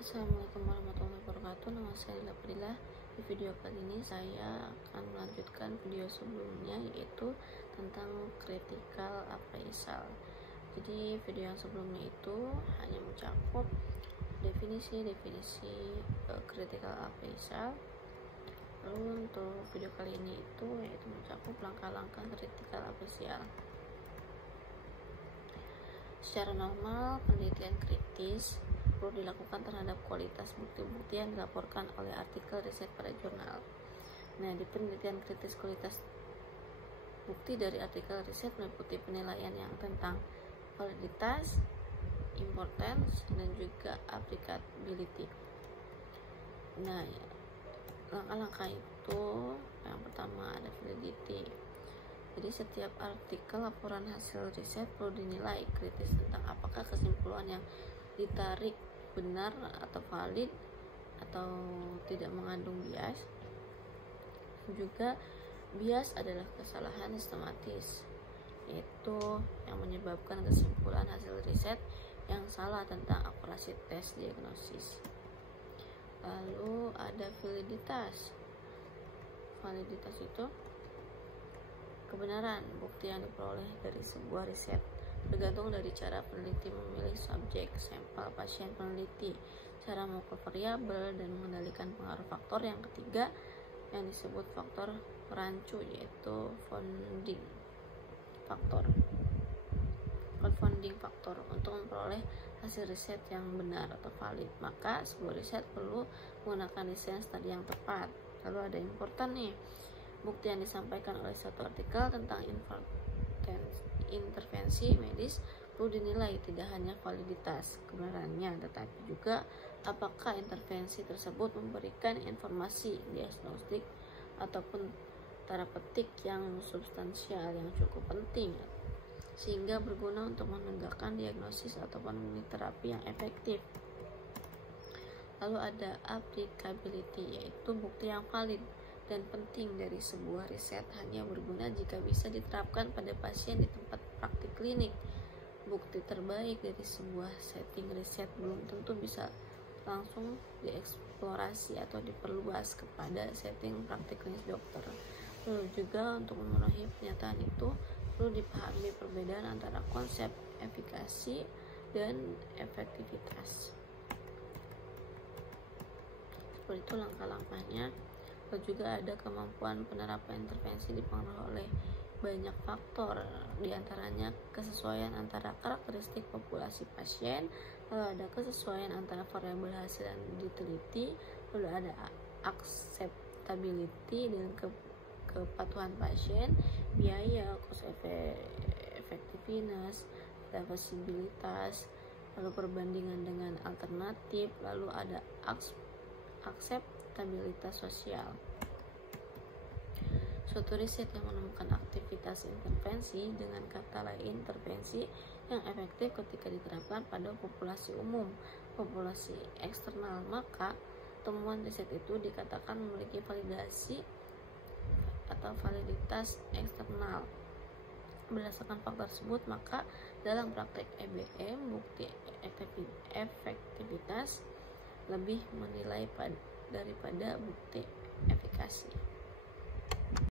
Assalamualaikum warahmatullahi wabarakatuh. Nama saya Lila Fadilah. Di video kali ini saya akan melanjutkan video sebelumnya, yaitu tentang critical appraisal. Jadi video yang sebelumnya itu hanya mencakup definisi critical appraisal. Lalu untuk video kali ini itu yaitu mencakup langkah-langkah critical appraisal. Secara normal, penelitian kritis perlu dilakukan terhadap kualitas bukti-bukti yang dilaporkan oleh artikel riset pada jurnal. Nah, di penelitian kritis, kualitas bukti dari artikel riset meliputi penilaian yang tentang validitas, importance, dan juga applicability. Nah, langkah-langkah itu yang pertama ada validity. Jadi setiap artikel laporan hasil riset perlu dinilai kritis tentang apakah kesimpulan yang ditarik benar atau valid atau tidak mengandung bias. Juga bias adalah kesalahan sistematis, yaitu yang menyebabkan kesimpulan hasil riset yang salah tentang akurasi tes diagnosis. Lalu ada validitas. Validitas itu kebenaran bukti yang diperoleh dari sebuah riset, bergantung dari cara peneliti memilih subjek, sampel, pasien peneliti, cara mengukur variabel, dan mengendalikan pengaruh faktor yang ketiga yang disebut faktor perancu, yaitu confounding faktor untuk memperoleh hasil riset yang benar atau valid. Maka sebuah riset perlu menggunakan desain studi yang tepat. Lalu ada important nih, bukti yang disampaikan oleh suatu artikel tentang intervensi medis perlu dinilai tidak hanya validitas kebenarannya, tetapi juga apakah intervensi tersebut memberikan informasi diagnostik ataupun terapeutik yang substansial yang cukup penting sehingga berguna untuk menegakkan diagnosis ataupun terapi yang efektif. Lalu ada applicability, yaitu bukti yang valid dan penting dari sebuah riset hanya berguna jika bisa diterapkan pada pasien di tempat praktik klinik. Bukti terbaik dari sebuah setting riset belum tentu bisa langsung dieksplorasi atau diperluas kepada setting praktik klinis dokter. Lalu juga untuk memenuhi pernyataan itu perlu dipahami perbedaan antara konsep efikasi dan efektivitas. Seperti itu langkah-langkahnya. Lalu juga ada kemampuan penerapan intervensi dipengaruhi oleh banyak faktor, diantaranya kesesuaian antara karakteristik populasi pasien, lalu ada kesesuaian antara variabel hasil yang diteliti, lalu ada acceptability dan kepatuhan pasien, biaya, cost effectiveness, reversibilitas, lalu perbandingan dengan alternatif, lalu ada akseptabilitas sosial. Suatu riset yang menemukan aktivitas intervensi, dengan kata lain intervensi yang efektif ketika diterapkan pada populasi umum, populasi eksternal, maka temuan riset itu dikatakan memiliki validasi atau validitas eksternal. Berdasarkan faktor tersebut, maka dalam praktek EBM bukti efektivitas lebih menilai daripada bukti efikasi.